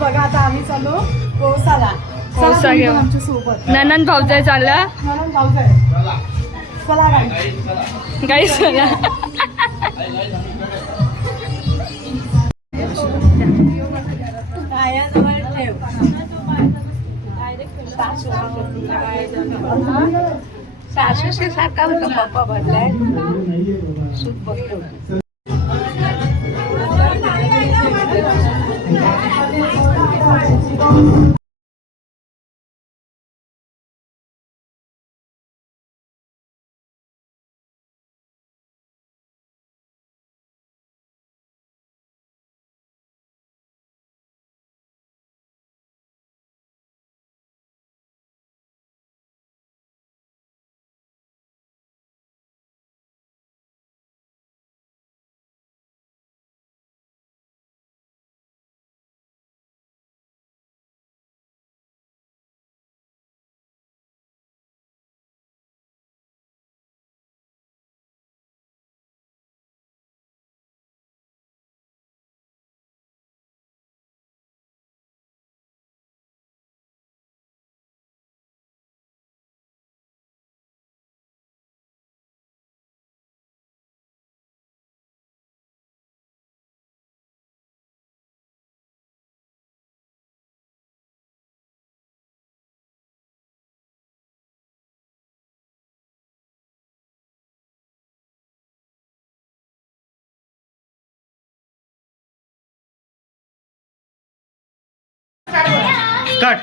बघा आता आम्ही चाललो कोळसाला. कोळसा घेऊन आमच्या सोबत ननंद भाऊजाई चालला. ननंद भाऊजाई. चला काही चला. सासूशी सारखा होता पप्पा भरलाय सूप बघतो. स्टार्ट.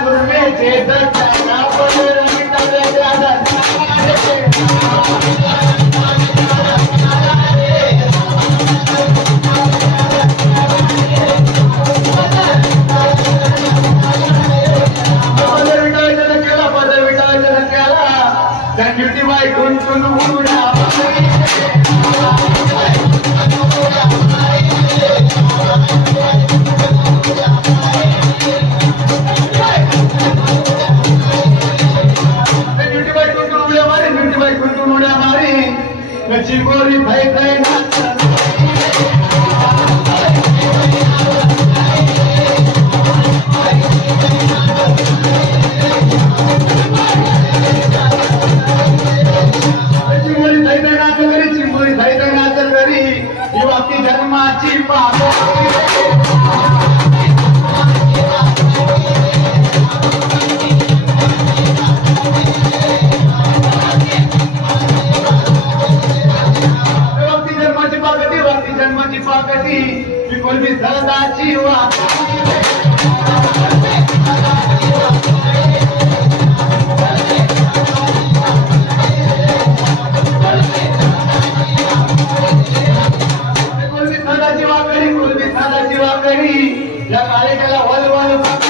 कुर्मेचे दर्शना बाई टुन उडा चिंबोरी भाई भाई चिंबोरी भाई नाचल करी ही आपली धर्माची जन्माची पाकटी कोणी सदाची सदाची वाकडी या कार्यक्रमाला वलवल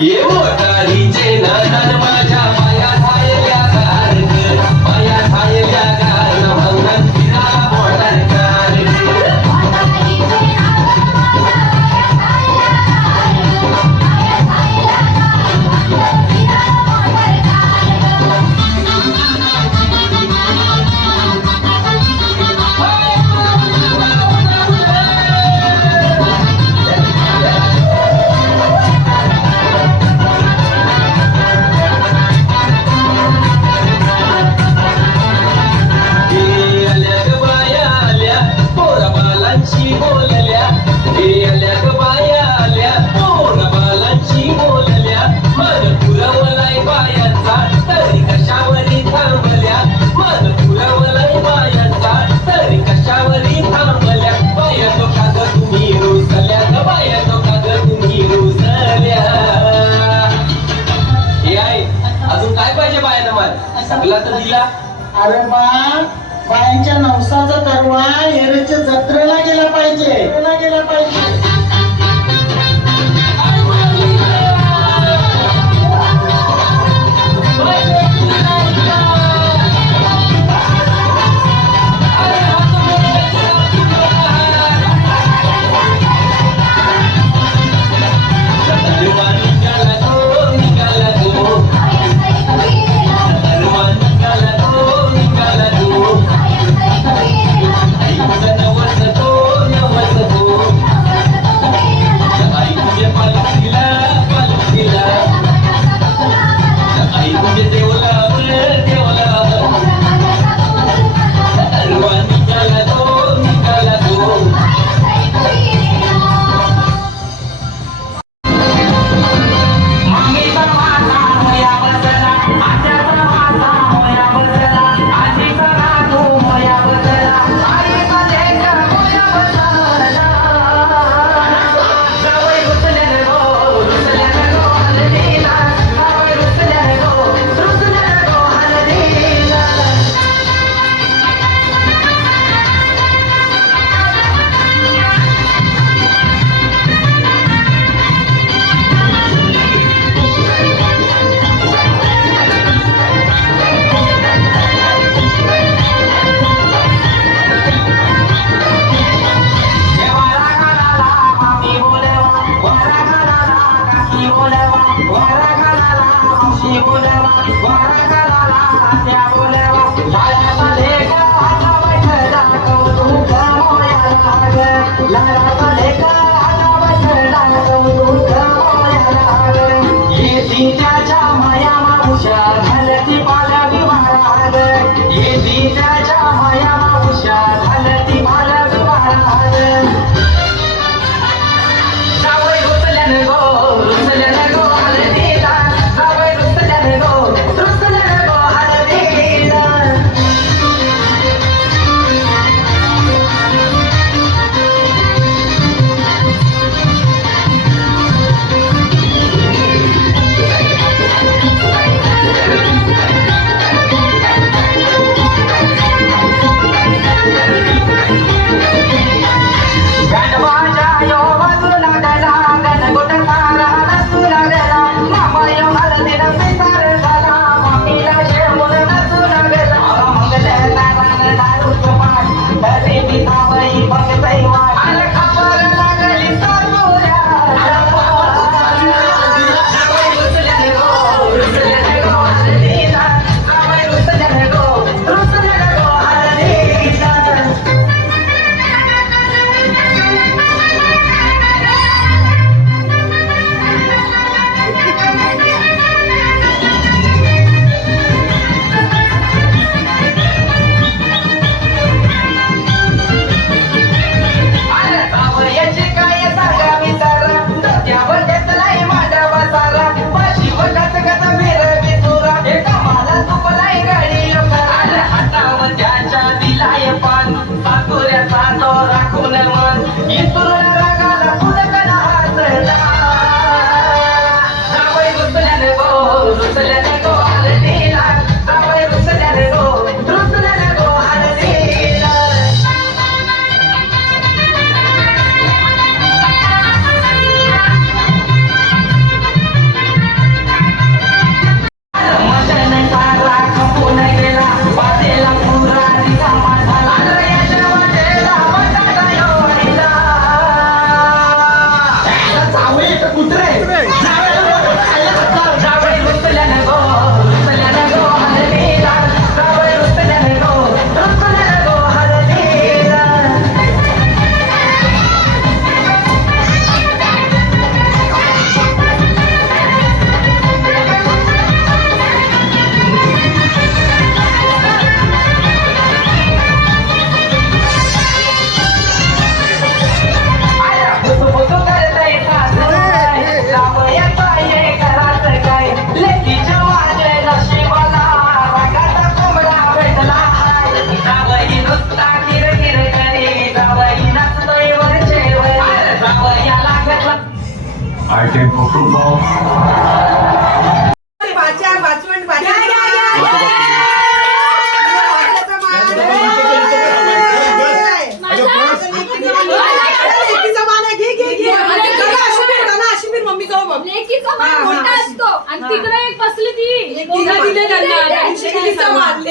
ये मोटारीचे नादान माझ्या माया झालेल्या गारग माया झालेल्या गारग भंगन फिराला मोटार कारग सगळा तर दिला. अरे बा बायांच्या नवसाचा तरवा एरेच्या जत्रेला गेला पाहिजे गेला पाहिजे I came for football. लेकीचा मान मोठा असतो आणि तिकडे एक बसली ती लेकीचा मान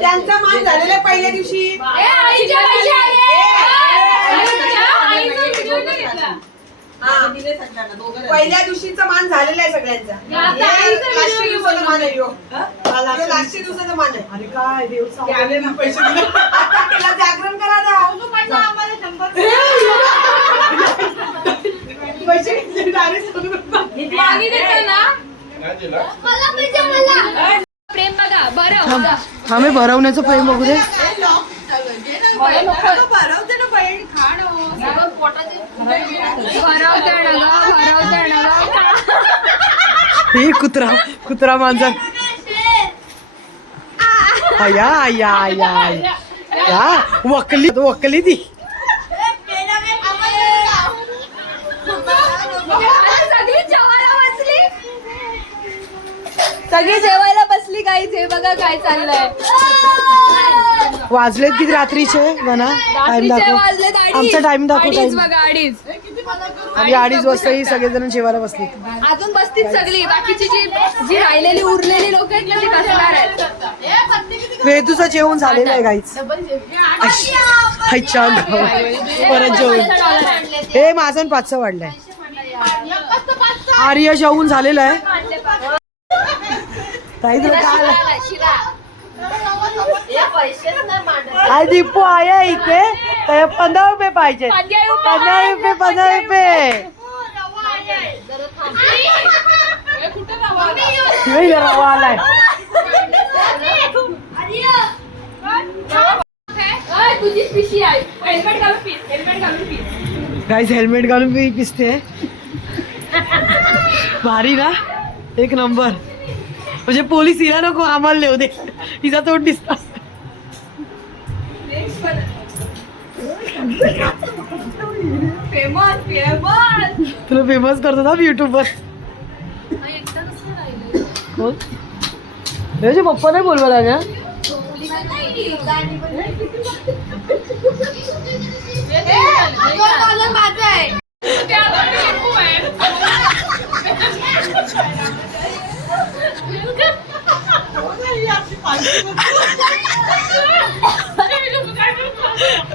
त्यांचा मान झालेला पहिल्या दिवशी पहिल्या दिवशीचा मान झालेला आहे सगळ्यांचा. लास्टच्या दिवसाचा मान आहे ह्यो. लास्टच्या दिवसाचा मान आहे. अरे काय देव सांभाळले ना पैसे दिले. त्याला जागरण करा ना. आम्हाला शंभर पैसे घेतले डायरेक्ट पाणी देतो ना प्रेम बघा बरं आम्ही भरवण्याचं प्रेम बघू दे. हे कुत्रा कुत्रा मांजर या या या या वकली वकली ती. सगळी जेवायला बसली गाईच. हे बघा काय चाललंय. वाजलेत किती रात्रीचे म्हणा. टाइम दाखव. आमचा टाइम दाखव. टाइम बघा 2:30. आणि 2:30 वाजता ही सगळेजण जेवायला बसले. अजून बसतीच सगळी. बाकीची जी राहिलेली उरलेली लोक आहेत ना ती बसणार आहेत. वेदूचं जेवण झालेलं आहे गाईच. परत जेवण हे माझं 500 वाढलंय. आर्य जेवण झालेलं आहे. काही तुला काय दीपू आहे इथे. 15 रुपये पाहिजे. 15 रुपये 15 रुपये. रवा आलाय. तुझीच पिशी आहे. हेल्मेट घालून पीस. हेल्मेट घालून पीस. गाईज हेल्मेट घालून मी पिसते. भारी ना. एक नंबर. म्हणजे पोलीस हिला नको आम्हाला लिहू दे. हिचा तोंड दिसता. Famous famous. तुला फेमस करतो ना युट्यूबवर. तुझे पप्पा नाही बोलवायला ना.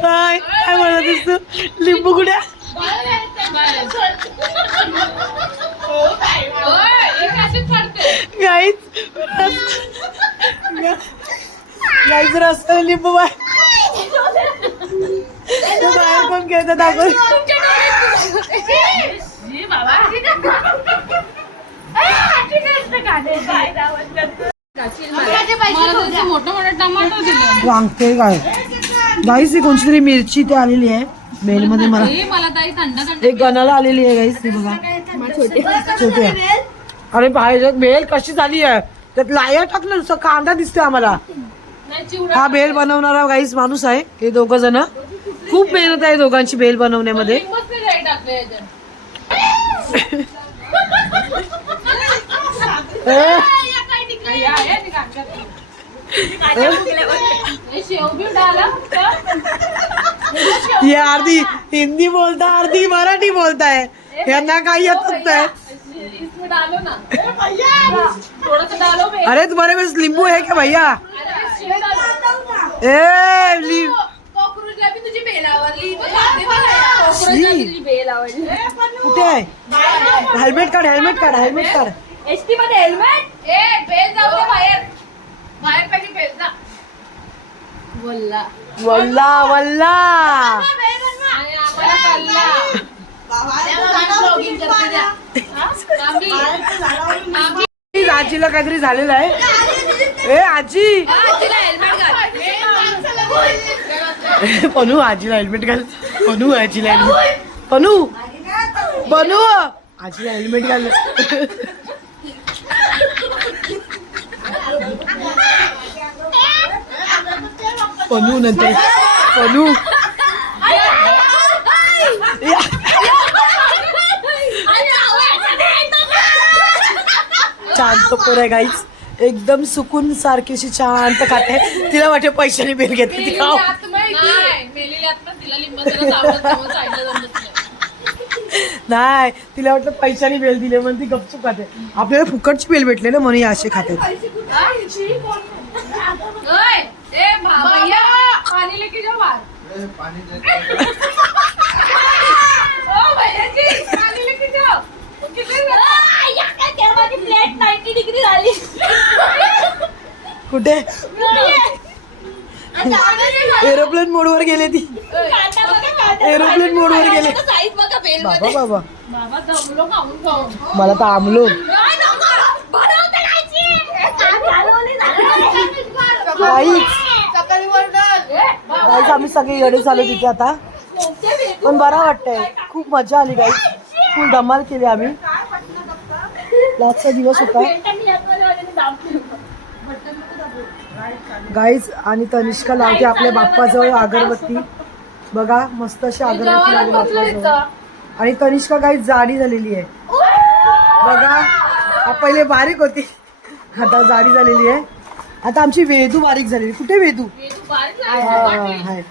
काय म्हणत तू. लिंबू कुठे. गाईच गाईच रस्त्यावर लिंबू बाहेर कोण खेळतात दाखव. वांगते काय गाईस. ही कोणती तरी मिरची ते आलेली आहे बेल मध्ये. मला एक गणाला आलेली आहे गाईस. ती बघा छोटी आहे. अरे बाहेर बेल कशी झाली आहे. त्यात लाया टाकलं नुसतं कांदा दिसतोय आम्हाला. हा बेल बनवणारा गाईस माणूस आहे. हे दोघ जण खूप मेहनत आहे दोघांची बेल बनवण्यामध्ये. ये अर्धी हिंदी बोलता अर्धी मराठी बोलताय. यांना काही येत नाही. अरे तुम्हारे पास नींबू है क्या भैया. कुठे आहे. हेल्मेट काढ. हेल्मेट काढ. हेल्मेट काढ. एसटी मध्ये हेल्मेट. बेल जाऊ दे बाहेर. बाहेर पैकी बेल जा. वल्ला वल्ला वल्ला. आजीला काहीतरी झालेलं आहे. ए आजी पनू आजीला हेल्मेट घाल. पनू आजीला हेल्मेट. पनू पनू आजीला हेल्मेट घाल. पनू नंतर पनू शांत पोर आहे गाईच, एकदम सुकून सारखी अशी शांत खाते. तिला वाटते पैशाने बेल घेते ती खाऊ. नाही, तिला वाटलं पैशाने बेल दिले म्हणून ती गपचूप खाते. आपल्याला फुकटची बेल भेटले ना म्हणून असे खाते. पानी लेके जाओ बाहर. ओ भैया जी पानी लेके जाओ. प्लेट 90 डिग्री झाली. कुठे एरोप्लेन मोडवर गेले ती. एरोप्लेन मोडवर गेले. बाबा बाबा बाबा जमलो खाऊन खाऊन. मला तर आमलो. गाईच आम्ही सगळे येडे झालो तिथे आता, पण बरा वाटतंय. खूप मजा आली गाईच, फुल धमाल केली आम्ही. लास्टचा दिवस होता गाईज. आणि तनिष्का लावते आपल्या बाप्पाजवळ अगरबत्ती. बघा मस्त अशी अगरबत्ती लागली बाप्पाजवळ. आणि तनिष्का गाईज जाडी झालेली आहे बघा. पहिले बारीक होती, आता जाडी झालेली आहे. आता आमची वेदू बारीक झालेली. कुठे वेदू? Hi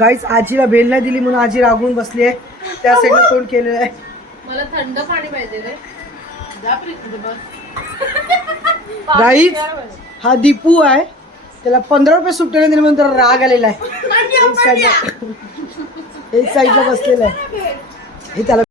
guys. आजीला बेल नाही दिली म्हणून आजी रागवून बसली आहे. त्या साईडला तोंड केलेलं आहे. मला थंड पाणी पाहिजे रे. जा प्रीती बस. गाईज हा दीपू आहे, त्याला 15 रुपये सुट्टे दिले म्हणून त्याला राग आलेला आहे. एक साईडला बसलेला आहे हे त्याला